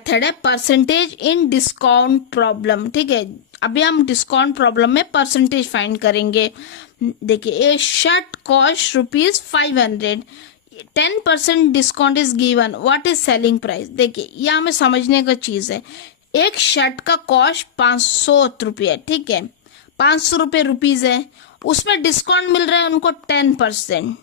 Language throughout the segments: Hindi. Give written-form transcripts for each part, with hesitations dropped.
मेथड है परसेंटेज इन डिस्काउंट प्रॉब्लम। ठीक है, अभी हम डिस्काउंट प्रॉब्लम में परसेंटेज फाइंड करेंगे। देखिए, ए shirt cost ₹500, 10% discount is given, what is selling price. देखिए, यह हमें समझने का चीज है। एक शर्ट का कॉस्ट 500 रुपये, ठीक है, 500 रुपये रुपीज है, उसमें डिस्काउंट मिल रहा है उनको 10%।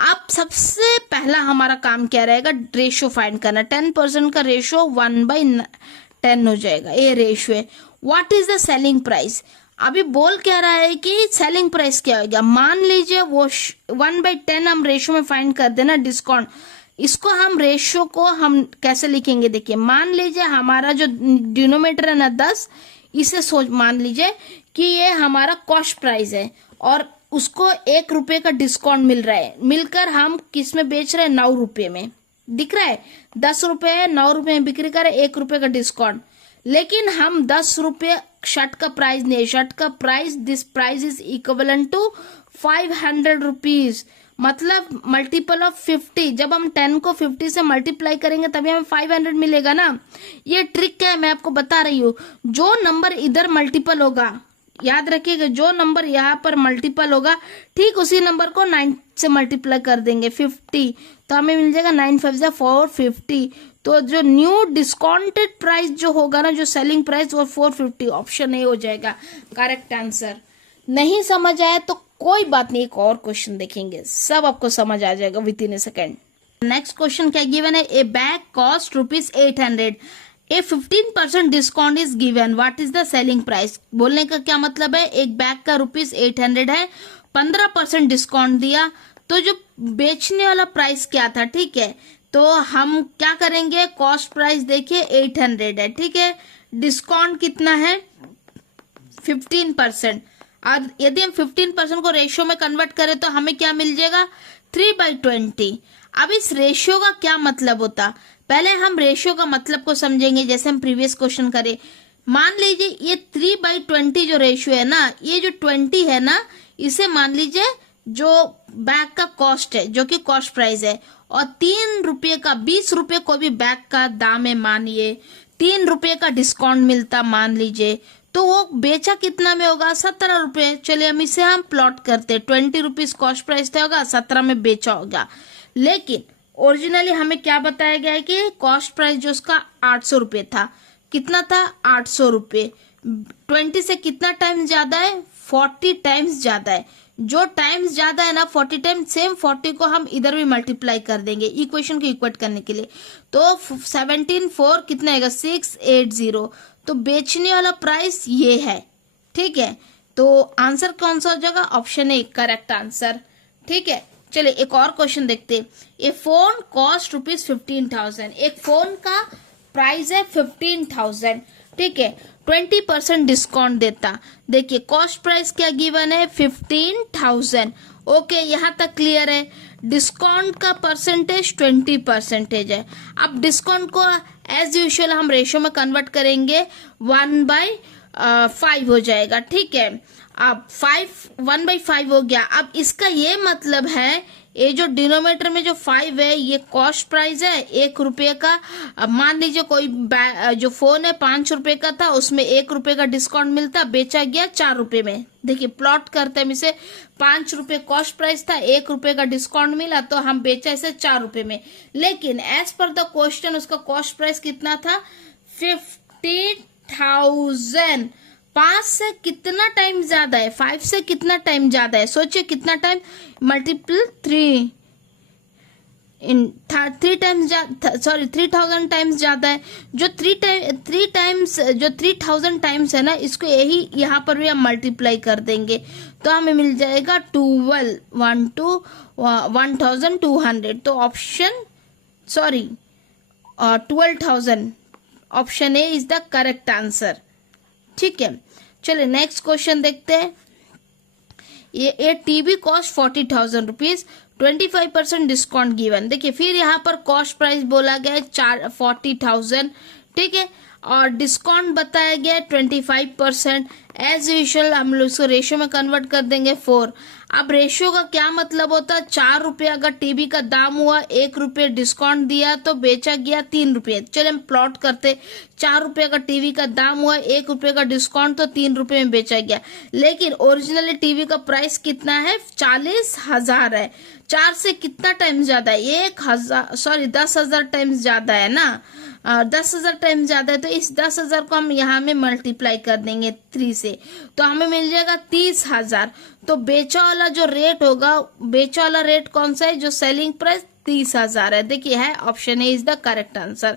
अब सबसे पहला हमारा काम क्या रहेगा, रेशियो फाइंड करना। 10% का रेशियो 1/10 हो जाएगा, ये रेशियो है। What is the selling price, अभी बोल क्या रहा है कि सेलिंग प्राइस क्या होगा। मान लीजिए वो 1/10 हम रेशियो में फाइंड कर देना डिस्काउंट। इसको हम रेशियो को हम कैसे लिखेंगे, देखिए, मान लीजिए हमारा जो डिनोमिनेटर है ना 10, इसे सोच मान लीजिए कि ये हमारा कॉस्ट प्राइस है और उसको 1 रुपये का डिस्काउंट मिल रहा है, मिलकर हम किस में बेच रहे हैं, 9 रुपये में। दिख रहा है 10 रुपये है, 9 रुपये में बिक्री कर रहे, 1 रुपये का डिस्काउंट। लेकिन हम 10 रुपये शर्ट का प्राइस नहीं, शर्ट का price, this price is equivalent to 500 rupees, मतलब मल्टीपल ऑफ 50। जब हम 10 को 50 से मल्टीप्लाई करेंगे तभी हमें 500 मिलेगा ना। ये ट्रिक है, मैं आपको बता रही हूँ। जो नंबर इधर मल्टीपल होगा, याद रखिएगा, जो नंबर यहाँ पर मल्टीपल होगा, ठीक उसी नंबर को 9 से मल्टीप्लाई कर देंगे 50, तो हमें मिल जाएगा 9 5 जा 450। तो जो न्यू डिस्काउंटेड प्राइस जो होगा ना, जो सेलिंग प्राइस, वो 450, ऑप्शन ए हो जाएगा करेक्ट आंसर। नहीं समझ आया तो कोई बात नहीं, एक और क्वेश्चन देखेंगे, सब आपको समझ आ जाएगा with in A second. Next question क्या गिवन है, ए bag cost ₹800, A 15% discount is given, what is the selling price. बोलने का क्या मतलब है, एक बैग का ₹800 है, 15% डिस्काउंट दिया, तो जो बेचने वाला प्राइस क्या था, ठीक है, तो हम क्या करेंगे, कॉस्ट प्राइस देखिए 800 है, ठीक है, डिस्काउंट कितना है 15%। और यदि हम 15% को रेशियो में कन्वर्ट करें तो हमें क्या मिल जाएगा, 3/20। अब इस रेशियो का क्या मतलब होता, पहले हम रेशियो का मतलब को समझेंगे, जैसे हम प्रीवियस क्वेश्चन करें। मान लीजिए ये 3/20 जो रेशियो है ना, ये जो 20 है ना, इसे मान लीजिए जो बैग का कॉस्ट है, जो कि कॉस्ट प्राइस है, और 3 रुपये का, 20 रुपये को भी बैग का दाम है, मानिए 3 रुपये का डिस्काउंट मिलता मान लीजिए, तो वो बेचा कितना में होगा, 17 रुपये। चलिए हम प्लॉट करते हैं, 20 रुपीज कॉस्ट प्राइस था होगा, 17 में बेचा होगा। लेकिन ओरिजिनली हमें क्या बताया गया है कि कॉस्ट प्राइस जो उसका 800 रुपये था, कितना था, 800 रुपये। 20 से कितना टाइम्स ज्यादा है, 40 टाइम्स ज्यादा है। जो टाइम्स ज्यादा है ना 40 टाइम्स, सेम 40 को हम इधर भी मल्टीप्लाई कर देंगे इक्वेशन को इक्वेट करने के लिए, तो 17 4 कितना आएगा, 680। तो बेचने वाला प्राइस ये है, ठीक है, तो आंसर कौन सा हो जाएगा, ऑप्शन ए करेक्ट आंसर। ठीक है, चलिए एक और क्वेश्चन देखते हैं। ए फोन कॉस्ट ₹15,000, एक फोन का प्राइस है 15,000, ठीक है, 20% डिस्काउंट देता। देखिए कॉस्ट प्राइस क्या गिवन है, 15,000। ओके, यहाँ तक क्लियर है। डिस्काउंट का परसेंटेज 20% है। अब डिस्काउंट को एज यूजुअल हम रेशियो में कन्वर्ट करेंगे, 1/5 हो जाएगा, ठीक है। अब 1/5 हो गया। अब इसका ये मतलब है, ये जो डिनोमिनेटर में जो 5 है, ये कॉस्ट प्राइस है 1 रुपये का। अब मान लीजिए कोई जो फोन है 5 रुपये का था, उसमें 1 रुपये का डिस्काउंट मिलता, बेचा गया 4 रुपये में। देखिए प्लॉट करते हैं इसे, 5 रुपये कॉस्ट प्राइस था, 1 रुपये का डिस्काउंट मिला, तो हम बेचा इसे 4 रुपये में। लेकिन एज पर द क्वेश्चन उसका कॉस्ट प्राइस कितना था, 50,000। 5 से कितना टाइम ज्यादा है, 5 से कितना टाइम ज्यादा है, सोचिए कितना time, multiple 3 times, sorry 3000 times ज्यादा है। जो 3000 टाइम्स है ना, इसको यही यहाँ पर भी हम मल्टीप्लाई कर देंगे, तो हमें मिल जाएगा 1200। तो option 12,000, option A is the correct answer. ठीक है, चलिए नेक्स्ट क्वेश्चन देखते हैं। ये TV cost 40,000 rupees, 25% discount given. देखिए फिर यहाँ पर कॉस्ट प्राइस बोला गया है 40,000, ठीक है, और डिस्काउंट बताया गया है 25%। एज यूजुअल हम लोग इसको रेशियो में कन्वर्ट कर देंगे 4। अब रेशियो का क्या मतलब होता है, 4 रुपये अगर टीवी का दाम हुआ, 1 रुपये डिस्काउंट दिया तो बेचा गया 3 रुपये। चलिए हम प्लॉट करते, 4 रुपये का टीवी का दाम हुआ, 1 रुपये का डिस्काउंट तो 3 रुपये में बेचा गया। लेकिन ओरिजिनली टीवी का प्राइस कितना है, 40,000 है। 4 से कितना टाइम ज्यादा है, 10,000 टाइम्स ज्यादा है ना, 10,000 टाइम्स ज्यादा है। तो इस 10,000 को हम यहाँ में मल्टीप्लाई कर देंगे 3 से, तो हमें मिल जाएगा 30,000। तो बेचा वाला जो रेट होगा, बेचा वाला रेट कौन सा है, जो सेलिंग प्राइस 30,000 है। देखिए है option A is the correct answer.